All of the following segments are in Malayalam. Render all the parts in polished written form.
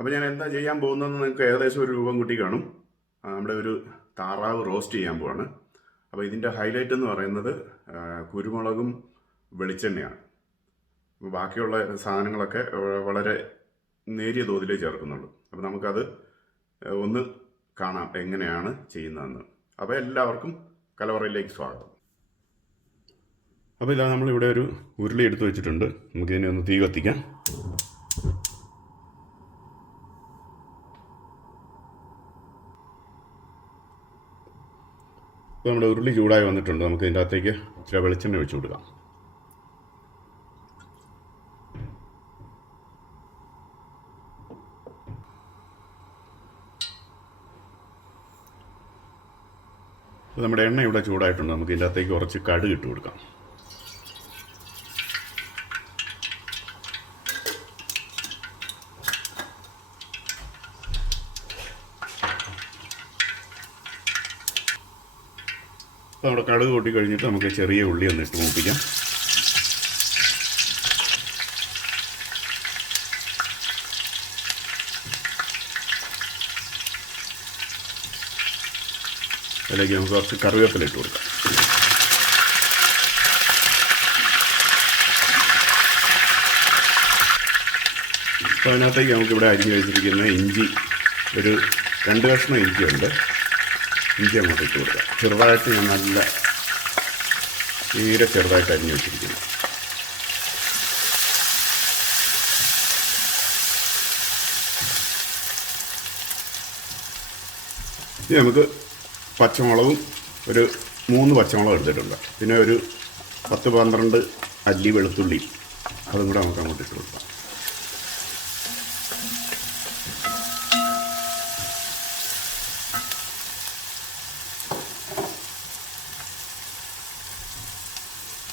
അപ്പോൾ ഞാൻ എന്താ ചെയ്യാൻ പോകുന്നതെന്ന് നിങ്ങൾക്ക് ഏകദേശം ഒരു രൂപം കിട്ടി കാണും. നമ്മുടെ ഒരു താറാവ് റോസ്റ്റ് ചെയ്യാൻ പോവാണ്. അപ്പോൾ ഇതിൻ്റെ ഹൈലൈറ്റ് എന്ന് പറയുന്നത് കുരുമുളകും വെളിച്ചെണ്ണയാണ്. ബാക്കിയുള്ള സാധനങ്ങളൊക്കെ വളരെ നേരിയ തോതിലേ ചേർക്കുന്നുള്ളൂ. അപ്പോൾ നമുക്കത് ഒന്ന് കാണാം എങ്ങനെയാണ് ചെയ്യുന്നതെന്ന്. അപ്പോൾ എല്ലാവർക്കും കലവറയിലേക്ക് സ്വാഗതം. അപ്പോൾ ഇല്ല, നമ്മളിവിടെ ഒരു ഉരുളി എടുത്ത് വെച്ചിട്ടുണ്ട്. നമുക്കിതിനെ ഒന്ന് തീ കത്തിക്കാം. ഇപ്പോൾ നമ്മുടെ ഉരുളി ചൂടായി വന്നിട്ടുണ്ട്. നമുക്ക് ഇതിൻ്റെ അകത്തേക്ക് ഇച്ചിരി വെളിച്ചെണ്ണ ഒഴിച്ചു കൊടുക്കാം. അപ്പോൾ നമ്മുടെ എണ്ണ ഇവിടെ ചൂടായിട്ടുണ്ട്. നമുക്ക് ഇതിൻ്റെ അകത്തേക്ക് കുറച്ച് കടുക് ഇട്ട് കൊടുക്കാം. അപ്പോൾ നമ്മുടെ കടുക് കൂട്ടി കഴിഞ്ഞിട്ട് നമുക്ക് ചെറിയ ഉള്ളി ഒന്ന് ഇട്ട് മൂപ്പിക്കാം. അതിലേക്ക് നമുക്ക് കുറച്ച് കറിവേപ്പില ഇട്ട് കൊടുക്കാം. അപ്പോൾ അതിനകത്തേക്ക് നമുക്കിവിടെ അരിഞ്ഞ് വെച്ചിരിക്കുന്ന ഇഞ്ചി, ഒരു 2 കഷ്ണം ഇഞ്ചിയുണ്ട്. ഇഞ്ചി അങ്ങോട്ട് ഇട്ട് കൊടുക്കാം. ചെറുതായിട്ട് ഞാൻ നല്ല തീരെ ചെറുതായിട്ട് അരിഞ്ഞ് വെച്ചിരിക്കുന്നു. ഇനി നമുക്ക് പച്ചമുളകും ഒരു 3 പച്ചമുളക് എടുത്തിട്ടുണ്ട്. പിന്നെ ഒരു 10-12 അല്ലി വെളുത്തുള്ളി, അതും കൂടെ നമുക്ക് അങ്ങോട്ട് ഇട്ട് കൊടുക്കാം.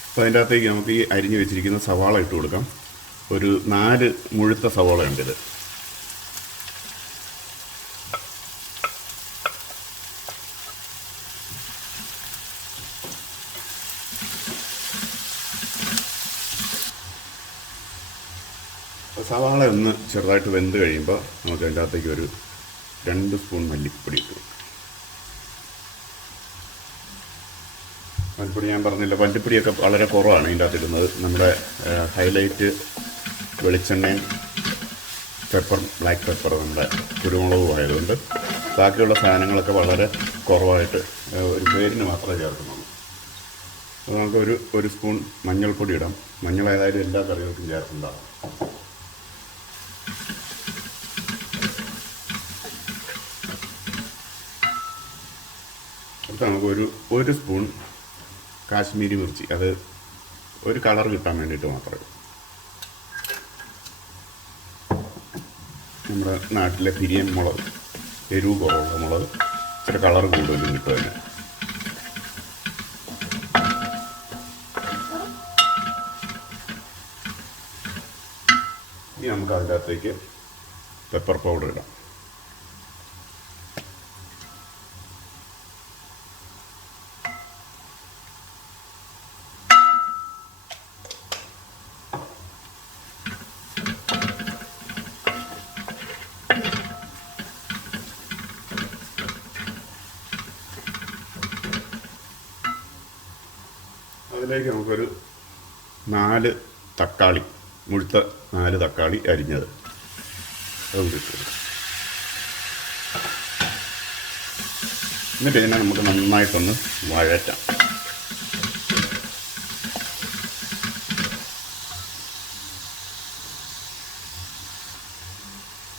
അപ്പോൾ അതിൻ്റെ അകത്തേക്ക് നമുക്ക് ഈ അരിഞ്ഞ് വെച്ചിരിക്കുന്ന സവാള ഇട്ട് കൊടുക്കാം. ഒരു 4 മുഴുത്ത സവാള ഉണ്ട് ഇത്. സവാള ഒന്ന് ചെറുതായിട്ട് വെന്ത് കഴിയുമ്പോൾ നമുക്ക് അതിൻ്റെ അകത്തേക്ക് ഒരു 2 സ്പൂൺ മല്ലിപ്പൊടി ഇട്ട് കൊടുക്കാം. മല്ലിപ്പൊടി ഞാൻ പറഞ്ഞില്ല, മല്ലിപ്പൊടിയൊക്കെ വളരെ കുറവാണ് ഇതിൻ്റെ അകത്ത് ഇടുന്നത്. നമ്മുടെ ഹൈലൈറ്റ് വെളിച്ചെണ്ണയും പെപ്പർ, ബ്ലാക്ക് പെപ്പർ, നമ്മുടെ കുരുമുളകും ആയതുകൊണ്ട് ബാക്കിയുള്ള സാധനങ്ങളൊക്കെ വളരെ കുറവായിട്ട് ഒരു പേരിന് മാത്രമേ ചേർക്കുന്നുള്ളൂ. അപ്പോൾ നമുക്ക് ഒരു സ്പൂൺ മഞ്ഞൾപ്പൊടി ഇടാം. മഞ്ഞൾ ഏതായാലും എല്ലാ കറികൾക്കും ചേർക്കുന്നുണ്ടാകും. അടുത്ത നമുക്ക് ഒരു സ്പൂൺ കാശ്മീരി മിർച്ചി, അത് ഒരു കളർ കിട്ടാൻ വേണ്ടിയിട്ട് മാത്രമേ. നമ്മുടെ നാട്ടിലെ പിരിയൻ മുളക്, എരിവ് കുറവുള്ള മുളക്, ഇച്ചിരി കളർ കൂടുതലും കിട്ടും അതിന്. ഇനി നമുക്ക് അതിൻ്റെ അകത്തേക്ക് പെപ്പർ പൗഡർ ഇടാം. അതിലേക്ക് നമുക്കൊരു 4 തക്കാളി, മുഴുത്ത 4 തക്കാളി അരിഞ്ഞത് അത് ഇട്ടു. എന്നിട്ട് ഇതിനെ നമുക്ക് നന്നായിട്ടൊന്ന് വഴറ്റാം.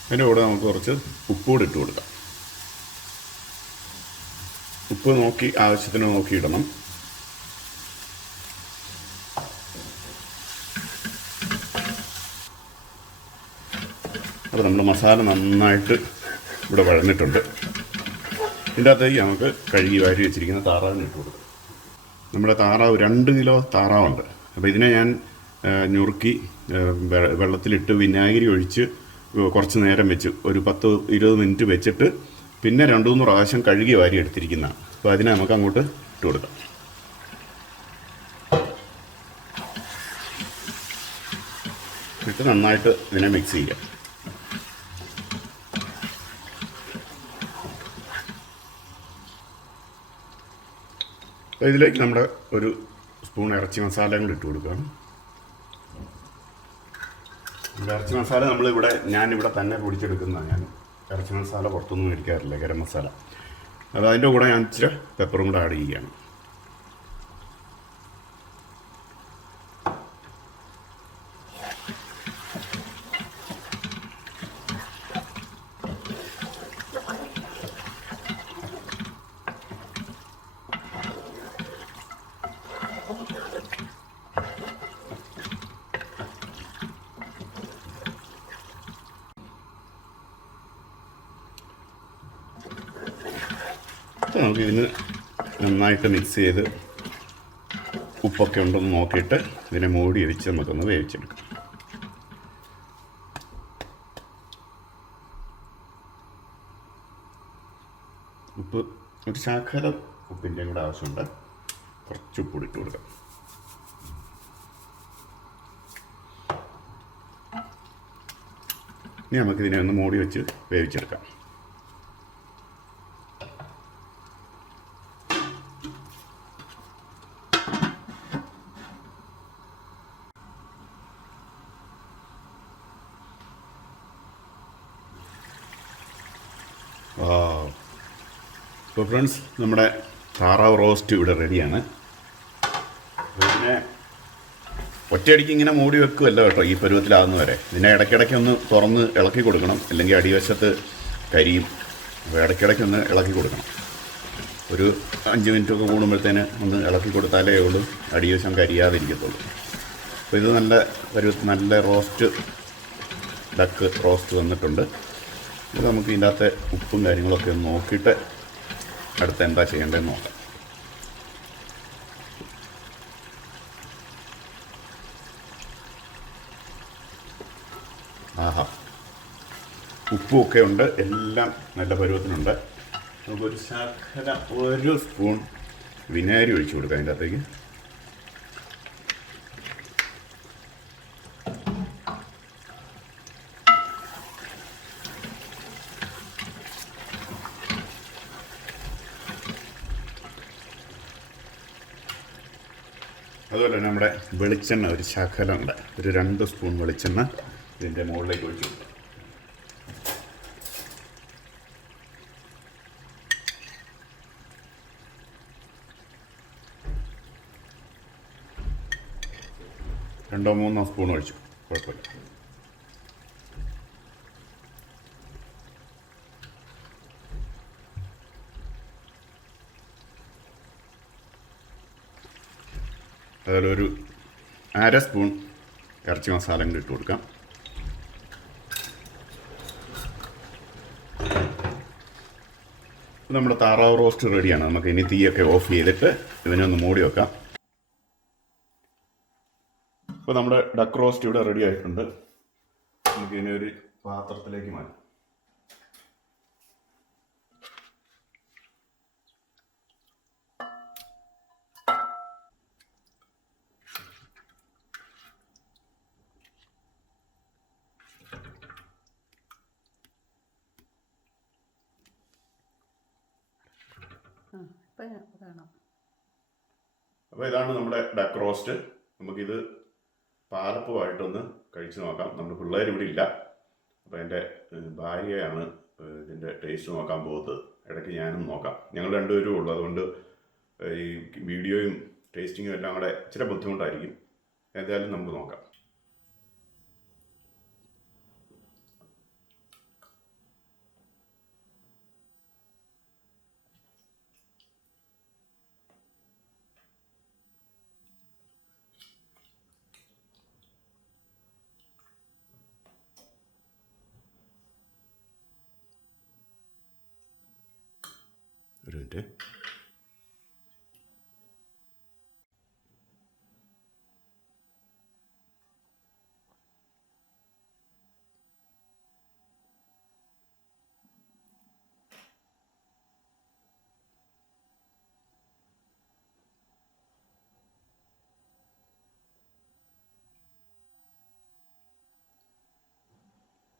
അതിൻ്റെ കൂടെ നമുക്ക് കുറച്ച് ഉപ്പ് കൂടി ഇട്ട് കൊടുക്കാം. ഉപ്പ് നോക്കി, ആവശ്യത്തിന് നോക്കി ഇടണം. അപ്പോൾ നമ്മുടെ മസാല നന്നായിട്ട് ഇവിടെ വഴന്നിട്ടുണ്ട്. ഇതിൻ്റെ അകത്തേക്ക് നമുക്ക് കഴുകി വാരി വെച്ചിരിക്കുന്ന താറാവിന് ഇട്ട് കൊടുക്കും. നമ്മുടെ താറാവ് 2 കിലോ താറാവുണ്ട്. അപ്പോൾ ഇതിനെ ഞാൻ ഞുറുക്കി വെള്ളത്തിലിട്ട് വിനാഗിരി ഒഴിച്ച് കുറച്ച് നേരം വെച്ച് ഒരു 10-20 മിനിറ്റ് വെച്ചിട്ട് പിന്നെ 2-3 പ്രാവശ്യം കഴുകി വാരി എടുത്തിരിക്കുന്നതാണ്. അപ്പോൾ അതിനെ നമുക്ക് അങ്ങോട്ട് ഇട്ട് കൊടുക്കാം. ഇട്ട് നന്നായിട്ട് ഇതിനെ മിക്സ് ചെയ്യാം. അപ്പോൾ ഇതിലേക്ക് നമ്മുടെ ഒരു സ്പൂൺ ഇറച്ചി മസാലയും കൂടി ഇട്ട് കൊടുക്കുകയാണ്. ഇറച്ചി മസാല ഞാനിവിടെ തന്നെ പൊടിച്ചെടുക്കുന്നതാണ്. ഞാൻ ഇറച്ചി മസാല പുറത്തൊന്നും മേടിക്കാറില്ല, ഗരം മസാല. അപ്പോൾ അതിൻ്റെ കൂടെ ഞാൻ ഇച്ചിരി പെപ്പറും കൂടെ ആഡ് ചെയ്യുകയാണ്. നമുക്ക് ഇതിന് നന്നായിട്ട് മിക്സ് ചെയ്ത് ഉപ്പൊക്കെ ഉണ്ടെന്ന് നോക്കിയിട്ട് ഇതിനെ മൂടി വെച്ച് നമുക്കൊന്ന് വേവിച്ചെടുക്കാം. ഉപ്പ് ഒരു ശകലം ഉപ്പിൻ്റെയും കൂടെ ആവശ്യമുണ്ട്. കുറച്ച് ഉപ്പ് ഇട്ട് കൊടുക്കാം. ഇനി നമുക്കിതിനെ ഒന്ന് മൂടി വെച്ച് വേവിച്ചെടുക്കാം. അപ്പോൾ ഫ്രണ്ട്സ്, നമ്മുടെ താറാവ് റോസ്റ്റ് ഇവിടെ റെഡിയാണ്. പിന്നെ ഒറ്റയടിക്ക് ഇങ്ങനെ മൂടി വെക്കുമല്ലോ കേട്ടോ, ഈ പരുവത്തിലാകുന്ന വരെ. ഇതിനെ ഇടയ്ക്കിടയ്ക്ക് ഒന്ന് തുറന്ന് ഇളക്കി കൊടുക്കണം, അല്ലെങ്കിൽ അടിവശത്ത് കരിയും. അപ്പോൾ ഇടയ്ക്കിടയ്ക്കൊന്ന് ഇളക്കി കൊടുക്കണം. ഒരു 5 മിനിറ്റൊക്കെ കൂടുമ്പോഴത്തേന് ഒന്ന് ഇളക്കി കൊടുത്താലേ ഉള്ളൂ അടിവശം കരിയാതിരിക്കത്തുള്ളൂ. അപ്പോൾ ഇത് നല്ല റോസ്റ്റ്, ഡക്ക് റോസ്റ്റ് വന്നിട്ടുണ്ട്. ഇത് നമുക്ക് ഇതിൻ്റെ അകത്തെ ഉപ്പും കാര്യങ്ങളൊക്കെ ഒന്ന് നോക്കിയിട്ട് അടുത്ത് എന്താ ചെയ്യേണ്ടതെന്ന് നോക്കാം. ആഹാ, ഉപ്പുമൊക്കെ ഉണ്ട്, എല്ലാം നല്ല പരുവത്തിനുണ്ട്. നമുക്കൊരു ശകലം 1 സ്പൂൺ വിനാഗിരി ഒഴിച്ചു കൊടുക്കാം അതിൻ്റെ അകത്തേക്ക്. അതുപോലെ തന്നെ നമ്മുടെ വെളിച്ചെണ്ണ ഒരു ശകലം ഉണ്ട്, ഒരു 2 സ്പൂൺ വെളിച്ചെണ്ണ ഇതിൻ്റെ മുകളിലേക്ക് ഒഴിച്ചു കൊടുക്കാം. 2-3 സ്പൂൺ ഒഴിച്ചു, കുഴപ്പമില്ല. അതിലൊരു 1/2 സ്പൂൺ ഇറച്ചി മസാല കൂടി ഇട്ട് കൊടുക്കാം. നമ്മുടെ താറാവ് റോസ്റ്റ് റെഡിയാണ്. നമുക്ക് ഇനി തീയൊക്കെ ഓഫ് ചെയ്തിട്ട് ഇതിനെ ഒന്ന് മൂടി വെക്കാം. ഇപ്പോൾ നമ്മുടെ ഡക്ക് റോസ്റ്റ് ഇവിടെ റെഡി ആയിട്ടുണ്ട്. നമുക്ക് ഇതിനെ ഒരു പാത്രത്തിലേക്ക് മാറ്റാം. അപ്പോൾ ഇതാണ് നമ്മുടെ ഡക്ക് റോസ്റ്റ്. നമുക്കിത് പാലപ്പമായിട്ടൊന്ന് കഴിച്ച് നോക്കാം. നമ്മുടെ പിള്ളേർ ഇവിടെ ഇല്ല, അപ്പോൾ എൻ്റെ ഭാര്യയാണ് ഇതിൻ്റെ ടേസ്റ്റ് നോക്കാൻ പോകുന്നത്. ഇടയ്ക്ക് ഞാനും നോക്കാം. ഞങ്ങൾ രണ്ടുപേരും ഉള്ളൂ, അതുകൊണ്ട് ഈ വീഡിയോയും ടേസ്റ്റിങ്ങും എല്ലാം കൂടെ ഇച്ചിരി ബുദ്ധിമുട്ടായിരിക്കും. എന്തായാലും നമുക്ക് നോക്കാം. ഒരു മിനിറ്റ്.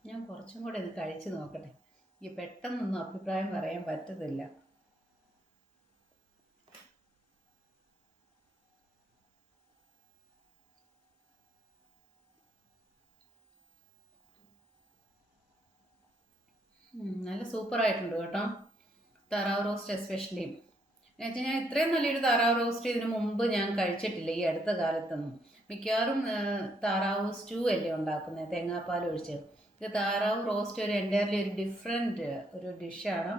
ഞാൻ കുറച്ചും കൂടെ ഇത് കഴിച്ച് നോക്കട്ടെ. ഈ പെട്ടെന്നൊന്നും അഭിപ്രായം പറയാൻ പറ്റത്തില്ല. നല്ല സൂപ്പറായിട്ടുണ്ട് കേട്ടോ, താറാവ് റോസ്റ്റ് എസ്പെഷ്യലി. എന്നുവെച്ചാൽ ഞാൻ ഇത്രയും നല്ലൊരു താറാവ് റോസ്റ്റ് ഇതിന് മുമ്പ് ഞാൻ കഴിച്ചിട്ടില്ല ഈ അടുത്ത കാലത്തൊന്നും. മിക്കവാറും താറാവ് സ്റ്റൂ അല്ലേ ഉണ്ടാക്കുന്നത്, തേങ്ങാപ്പാൽ ഒഴിച്ച്. ഇത് താറാവ് റോസ്റ്റ് ഒരു എൻ്റയർലി ഒരു ഡിഫറെൻറ്റ് ഒരു ഡിഷാണ്.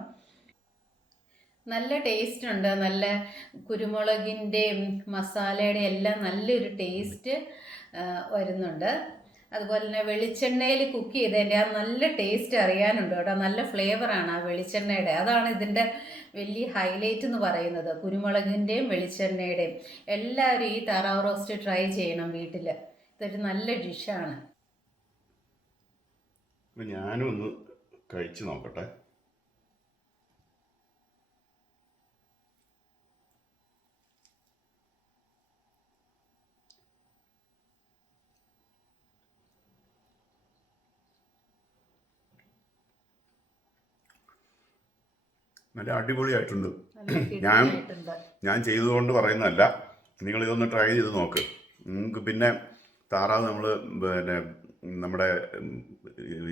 നല്ല ടേസ്റ്റ് ഉണ്ട്. നല്ല കുരുമുളകിൻ്റെയും മസാലയുടെ എല്ലാം നല്ലൊരു ടേസ്റ്റ് വരുന്നുണ്ട്. അതുപോലെ തന്നെ വെളിച്ചെണ്ണയിൽ കുക്ക് ചെയ്തതിൻ്റെ ആ നല്ല ടേസ്റ്റ് അറിയാനുണ്ട് കേട്ടോ. നല്ല ഫ്ലേവറാണ് ആ വെളിച്ചെണ്ണയുടെ. അതാണ് ഇതിൻ്റെ വലിയ ഹൈലൈറ്റ് എന്ന് പറയുന്നത്, കുരുമുളകിൻ്റെയും വെളിച്ചെണ്ണയുടെയും. എല്ലാവരും ഈ താറാവ് റോസ്റ്റ് ട്രൈ ചെയ്യണം വീട്ടിൽ. ഇതൊരു നല്ല ഡിഷാണ്. ഞാനും ഒന്ന് കഴിച്ച് നോക്കട്ടെ. നല്ല അടിപൊളിയായിട്ടുണ്ട്. ഞാൻ ചെയ്തുകൊണ്ട് പറയുന്നതല്ല, നിങ്ങളിതൊന്ന് ട്രൈ ചെയ്ത് നോക്ക്. നിങ്ങൾക്ക് പിന്നെ താറാവ് നമ്മൾ പിന്നെ നമ്മുടെ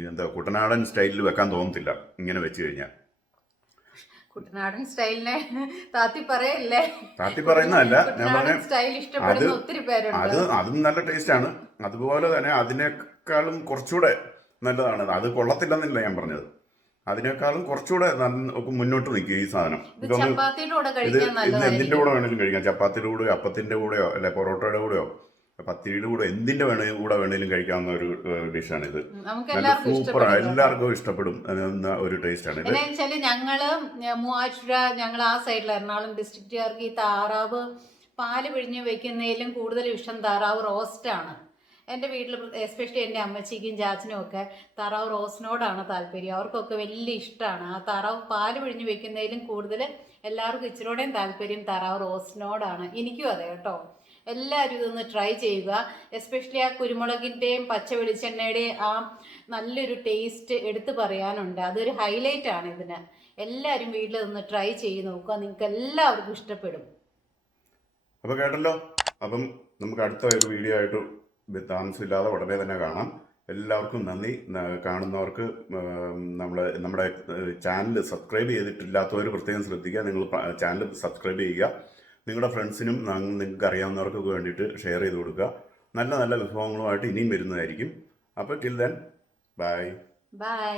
എന്താ കുട്ടനാടൻ സ്റ്റൈലിൽ വെക്കാൻ തോന്നത്തില്ല ഇങ്ങനെ വെച്ച് കഴിഞ്ഞാൽ. കുട്ടനാടൻ സ്റ്റൈലിനെ താത്തി പറയല്ലേ? താത്തി പറയുന്നതല്ല, ഞാൻ പറഞ്ഞ അതും നല്ല ടേസ്റ്റാണ്. അതുപോലെ തന്നെ അതിനേക്കാളും കുറച്ചുകൂടെ നല്ലതാണ്. അത് കൊള്ളത്തില്ലെന്നില്ല ഞാൻ പറഞ്ഞത്. അതിനേക്കാളും കുറച്ചുകൂടെ മുന്നോട്ട് നിൽക്കും ഈ സാധനം. ഇത് എന്തിൻ്റെ കൂടെ വേണേലും കഴിക്കാം. ചപ്പാത്തിയുടെ കൂടെയോ അപ്പത്തിൻ്റെ കൂടെയോ അല്ലെ പൊറോട്ടയുടെ കൂടെയോ പത്തിരിയുടെ കൂടെ എന്തിൻ്റെ കൂടെ വേണേലും കഴിക്കാവുന്ന ഒരു ഡിഷാണിത്. നല്ല സൂപ്പറാണ്, എല്ലാവർക്കും ഇഷ്ടപ്പെടും ഒരു ടേസ്റ്റാണ് ഇത്. ഞങ്ങള് മൂവാറ്റുപുഴ, ഞങ്ങൾ ആ സൈഡിൽ എറണാകുളം ഡിസ്ട്രിക്റ്റുകാർക്ക് ഈ താറാവ് പാല് പിഴിഞ്ഞ് വെക്കുന്നതിലും കൂടുതൽ ഇഷ്ടം താറാവ് റോസ്റ്റാണ്. എൻ്റെ വീട്ടിൽ എസ്പെഷ്യലി എൻ്റെ അമ്മച്ചിക്കും ചാച്ചനും ഒക്കെ താറാവ് റോസ്റ്റിനോടാണ് താല്പര്യം. അവർക്കൊക്കെ വലിയ ഇഷ്ടമാണ്. ആ താറാവ് പാല് പിഴിഞ്ഞ് വെക്കുന്നതിലും കൂടുതൽ എല്ലാവർക്കും ഇച്ചിരൂടെയും താല്പര്യം താറാവ് റോസ്റ്റിനോടാണ്. എനിക്കും അതെ കേട്ടോ. എല്ലാവരും ഇതൊന്ന് ട്രൈ ചെയ്യുക. എസ്പെഷ്യലി ആ കുരുമുളകിൻ്റെയും പച്ച വെളിച്ചെണ്ണയുടെയും ആ നല്ലൊരു ടേസ്റ്റ് എടുത്തു പറയാനുണ്ട്. അതൊരു ഹൈലൈറ്റ് ആണ് ഇതിന്. എല്ലാവരും വീട്ടിൽ നിന്ന് ട്രൈ ചെയ്ത് നോക്കുക, നിങ്ങൾക്ക് എല്ലാവർക്കും ഇഷ്ടപ്പെടും. അപ്പോൾ കേട്ടല്ലോ. അപ്പം നമുക്ക് അടുത്ത ഒരു വീഡിയോ ആയിട്ട് താമസമില്ലാതെ ഉടനെ തന്നെ കാണാം. എല്ലാവർക്കും നന്ദി. കാണുന്നവർക്ക് നമ്മുടെ ചാനൽ സബ്സ്ക്രൈബ് ചെയ്തിട്ടില്ലാത്തവർ പ്രത്യേകം ശ്രദ്ധിക്കുക. നിങ്ങൾ ചാനൽ സബ്സ്ക്രൈബ് ചെയ്യുക. നിങ്ങളുടെ ഫ്രണ്ട്സിനും നിങ്ങൾക്ക് അറിയാവുന്നവർക്കൊക്കെ വേണ്ടിയിട്ട് ഷെയർ ചെയ്ത് കൊടുക്കുക. നല്ല നല്ല വിഭവങ്ങളുമായിട്ട് ഇനിയും വരുന്നതായിരിക്കും. അപ്പോൾ ടിൽ ദെൻ ബൈ. ബൈ.